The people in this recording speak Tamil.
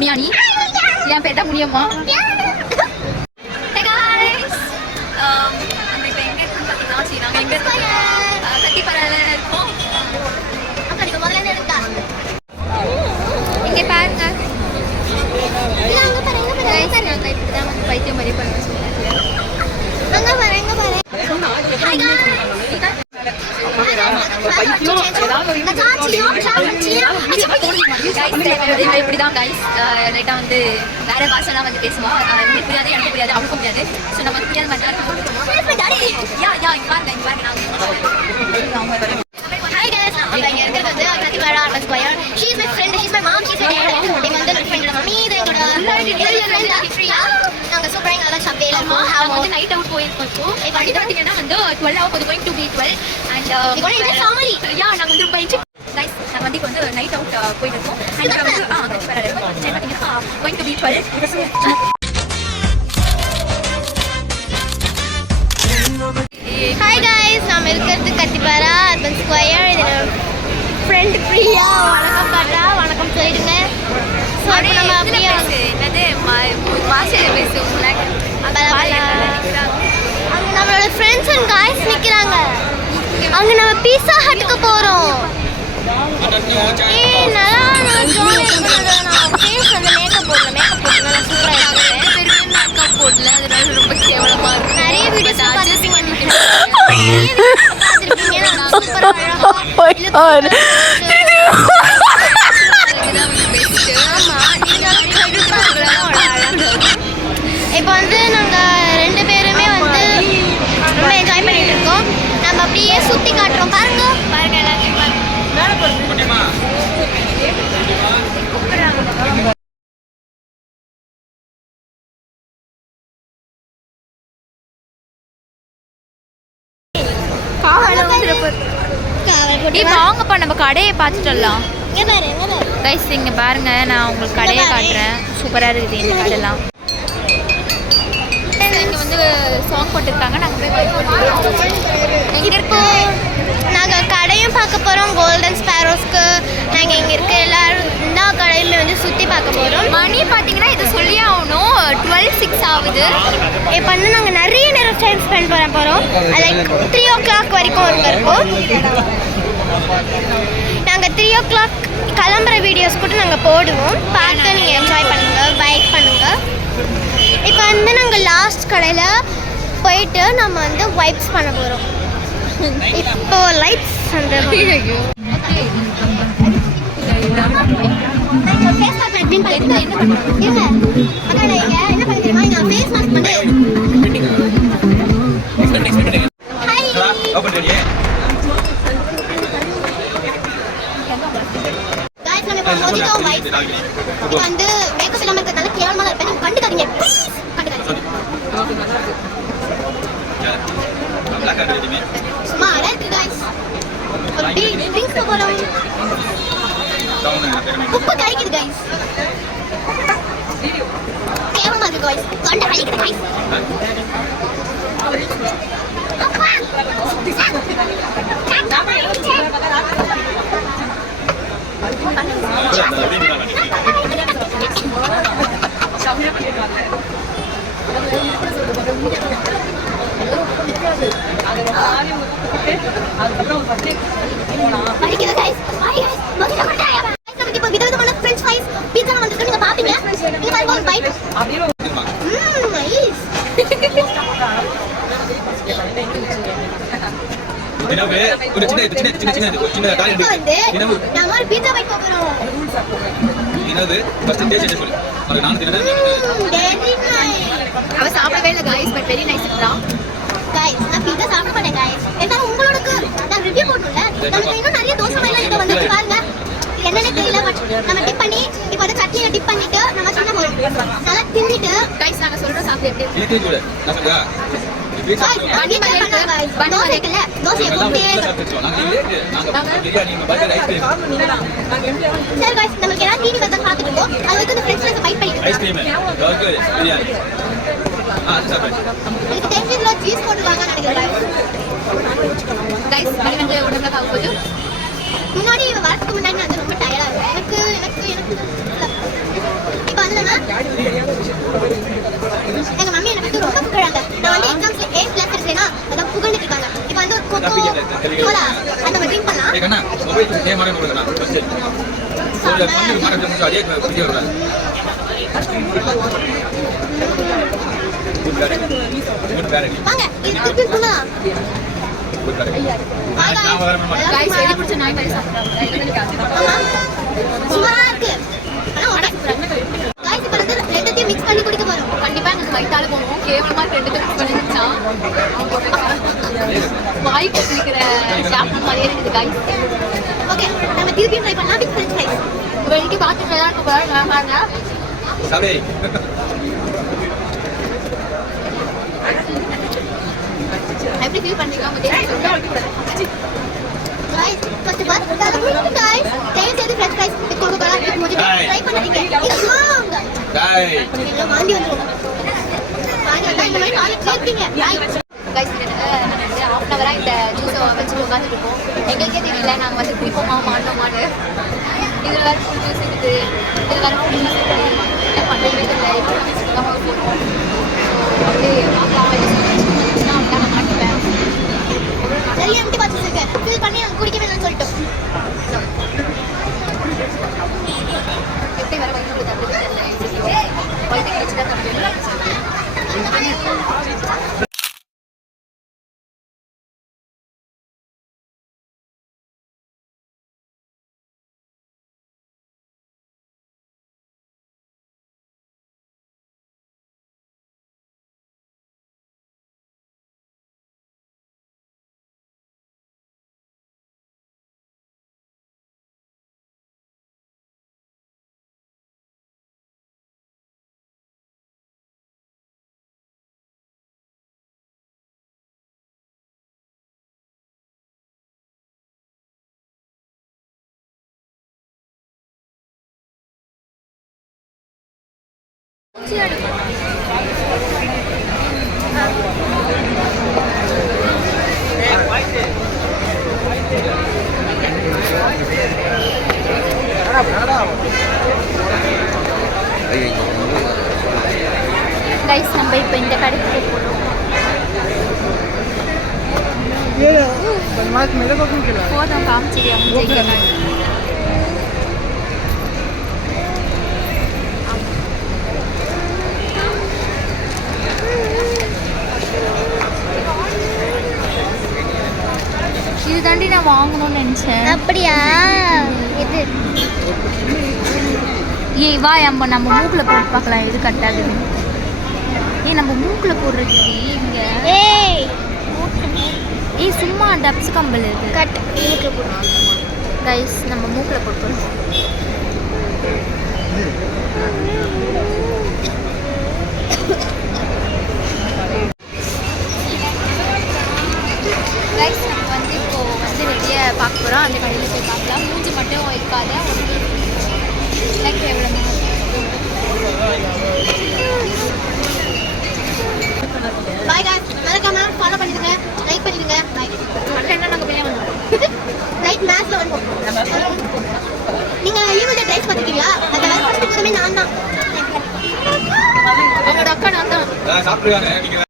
முனியாணி. என் பேர் தான் முனியம்மா. இங்கே பாருங்க பைத்தியம் மாதிரி பண்ணுவேன். இப்படிதான் கைஸ் லைட்டா வந்து வேற பாஷெல்லாம் வந்து பேசுவோம். எனக்கு புரியாது, எனக்கு புரியாது, அவனுக்கும் புரியாது. ஸோ நம்ம புரியாத மாதிரி நைட் அவுட் போயிருக்கோம். இப்போ பார்த்தீங்கன்னா வந்து 12 ஆக போது, going to be 12 and நாங்கள் வந்து ரொம்ப கைஸ் நாங்கள் வந்து இப்போ வந்து நைட் அவுட் போயிட்டு இருக்கோம். அண்ட் வந்து பார்த்தீங்கன்னா going to be 12. Hi guys, நாம் இருக்கிறது கத்திப்பாரா அர்பன் ஸ்கொயர். இது ஃப்ரெண்ட் பிரியா. வணக்கம் காட்டா, வணக்கம் சொல்லிடுங்க. ஸோ நம்ம அப்படியே என்னது மாசியில் பேசுவோம்ல, அங்கே நம்மளோட ஃப்ரெண்ட்ஸ் அண்ட் காய்ஸ் நிற்கிறாங்க. அங்கே நம்ம பீஸா ஹட்டுக்கு போகிறோம். நல்லா நான் ஃபேஸ் வந்து மேக்கப் போடல நல்லா சூப்பராக இருக்குது. மேக்கப் போடல, அதனால ரொம்ப கேவலமாக இருக்குது. நிறைய வீடியோஸ் பார்த்துருப்பீங்க. இப்போ வந்து நாங்கள் 2 பேருமே வந்து ரொம்ப என்ஜாய் பண்ணிட்டு இருக்கோம். நம்ம அப்படியே சுற்றி காட்டுறோம். பாருங்க எல்லாத்தையும் பாருங்க. வாங்கப்பா நம்ம கடையை பார்த்துட்டலாம். கைஸ் இங்கே பாருங்க, நான் உங்களுக்கு கடையை காட்டுறேன். சூப்பராக இருக்குது இந்த கடையெல்லாம். இங்கே வந்து சாங் போட்டுருக்காங்க. நாங்கள் போய் எங்கே இருக்கோம்? நாங்கள் கடையும் பார்க்க போகிறோம். கோல்டன் ஸ்பேரோஸ்க்கு நாங்கள் இங்கே இருக்க எல்லா கடையுமே வந்து சுற்றி பார்க்க போகிறோம். மணி பார்த்தீங்கன்னா இது சொல்லி ஆகணும் 12:06 ஆகுது. இப்போ வந்து நாங்கள் நிறைய நேரம் டைம் ஸ்பெண்ட் பண்ண போகிறோம். லைக் 3 o'clock வரைக்கும் அங்கே இருக்கோம். நாங்கள் 3 o'clock கிளம்புற வீடியோஸ் கூட நாங்கள் போடுவோம். பார்த்து நீங்கள் என்ஜாய் பண்ணுங்கள், பைக் பண்ணுங்கள். இப்போ வந்து நாங்கள் லாஸ்ட் கடையில் போயிட்டு நம்ம வந்து வைப்ஸ் பண்ண போகிறோம். இப்போ லைட்ஸ் அந்த வந்து மேக்கப் இல்லாமல் இருக்கிறதால கேவலமாக இருப்பேன். கண்டுக்காதீங்க ப்ளீஸ், கண்டுக்காதீங்க. சும்மா அடக்கு கைஸ். அப்படி ட்ரிங்க்ஸ் போறோம். உப்பு கரைக்குது கைஸ். கேவலமா இருக்கு கைஸ். தொண்டை வலிக்குது கைஸ். விதவிதமான ஃப்ரெஞ்ச் ஃப்ரைஸ் பீட்சா வந்து நீங்க பாப்பீங்க. நீங்க பாருங்க ஒரு பைட். நைஸ். எனவே ஒரு சின்ன காரியம் நம்ம நம்ம பீட்சா பைட் போறோம். என்னது ஃபர்ஸ்ட் டேஸ்ட் சொல்லு. அது நான் தினதே வெரி நைஸ். அவ சாப்பிடவே இல்ல गाइस, பட் வெரி நைஸ் இருக்கா. गाइस நான் பீட்சா சாப்பிட மாட்டேன் गाइस. என்ன உங்களுக்கு நான் ரிவ்யூ போடுறேன்ல. நமக்கு இன்னும் நிறைய தோசை எல்லாம் இங்க வந்து பாருங்க. என்னன்னே தெரியல, பட் நம்ம டிப் பண்ணி இப்போ அந்த சட்னியை டிப் பண்ணிட்டு நம்ம சின்ன போறோம். நல்லா தின்னிட்டு गाइस நாங்க சொல்ற சாப்பிடு எப்படி இது கூட நான் சொல்றா பீட்சா பண்ணி பண்ணலாம் गाइस. தோசை இல்ல, தோசை போட்டு நாங்க பிரியாணி பர்கர் ஐஸ்கிரீம் சரி गाइस நமக்கு என்ன டிவி வந்து பாத்துட்டு இருக்கோம். அதுக்கு இந்த ஃப்ரெண்ட்ஸ் எல்லாம் பைட் பண்ணிட்டு ஐஸ்கிரீம் பர்கர் பிரியாணி அது சாப்பிடு. இதுக்கு தெரிஞ்சதுல சீஸ் போடுவாங்க நினைக்கிறேன் गाइस. மணி வந்து உடம்புல காவுது. முன்னாடி வரதுக்கு முன்னாடி நான் ரொம்ப டயர்டா இருக்கேன். எனக்கு எங்க மம்மி என்ன பத்தி ரொம்ப புகழாங்க. நான் வந்து எக்ஸாம்ஸ்ல A+ எடுத்தேனா அத புகழ்ந்துட்டு இருக்காங்க. இப்போ வந்து கொக்கோ கோலா அந்த மாதிரி ட்ரிங்க் பண்ணலாம். ஏ கண்ணா மொபைல் ஏ மாறே போடுறா ஃபர்ஸ்ட் சொல்ல பண்ணி மாறே கொஞ்சம் அதே குடிச்சு வரல குட் பேரண்ட் வாங்க இது ட்ரிங்க் பண்ணலாம். குட் பேரண்ட் நான் வர மாட்டேன் गाइस வெடி பிடிச்ச நாய் மாதிரி சாப்பிடுறாங்க. சூப்பரா இருக்கு. ஆனா ஓகே गाइस இப்போ வந்து ரெண்டுத்தையும் மிக்ஸ் பண்ணி குடிக்க போறோம். கண்டிப்பா எனக்கு வயித்தால போகும். கேவலமா ரெண்டு பேரும் பண்ணிச்சா வாய் குடிக்கிற சாப்பிட்ட மாதிரியே இருக்குது गाइस. ஓகே நம்ம திருப்பியும் ட்ரை பண்ணலாம் வித் ஃப்ரெஞ்ச் ஃப்ரைஸ். வெடிக்கு பாத்து தான் பாருங்க. சாவே எப்படி ஃபீல் பண்றீங்க உங்க गाइस ஃபர்ஸ்ட் गाइस டேஸ்ட் எது French fries with Coca Cola with mojito try பண்ணீங்க. இது வாங்க டாய் நீங்க வாந்தி வந்துரும். வாந்தி வந்தா இந்த மாதிரி நாளைக்கு கேட்பீங்க. गाइस வந்து half an hour இந்த ஜூஸை வச்சுட்டு உட்காந்துட்டு இருக்கோம். எங்களுக்கே தெரியல நாங்க வந்து குடிப்போமா மாட்டோமான்னு. இதுல வேற ஃபுல் ஜூஸ் இருக்குது. இதுல வேற ஃபுல் ஜூஸ் இருக்குது. என்ன பண்ணவே தெரியல. இப்போ நம்ம போடுவோம். அப்படியே பார்க்கலாம் என்ன அப்படின்னா நான் மாட்டிப்பேன். நிறைய எம்டி பாக்ஸஸ் இருக்கு. ஃபில் பண்ணி நாங்க குடிக்க வேணும்னு சொல்லிட்டோம். எப்படி வேற வயிற்று தப்பு தெரியல. வயிற்று கிடைச்சிட்டா தப்பு. गाइस நம்ம இப்போ இந்த கடைக்கு போறோம். போதும் காமிச்சிட்டு ஜெயிக்கணும். இது தாண்டி நான் வாங்கணும்னு நினைச்சேன். அப்படியா இது ஏய் வா நம்ம மூக்குல போட்டு பார்க்கலாம் எது கட்டாது. நம்ம மூக்குல போடுறது இங்க. ஏய் சும்மா டப்ஸ் கம்பல் இது கட் மூக்குல போடு. गाइस நம்ம மூக்குல போடுறோம். गाइस நம்ம வந்து இப்போ வந்து ரெடியா பார்க்க போறோம். அந்த கடையில போய் பார்க்கலாம். மூஞ்சி மட்டும் இருக்காத ஒன்று லைக் எவ்வளவு பாய் गाइस மறக்காம ஃபாலோ பண்ணிடுங்க, லைக் பண்ணிடுங்க. பை கண்டென்ட் நாங்க வெளிய வந்தோம். ரைட் மேட்ச்ல வந்து நீங்க ஈவென்ட் டைஸ் பாத்துட்டீங்களா? அந்த ஃபர்ஸ்ட் போதுமே நான் தான். அவனோட அக்கா நான் தான் சாப்பிடுவாங்க நீங்க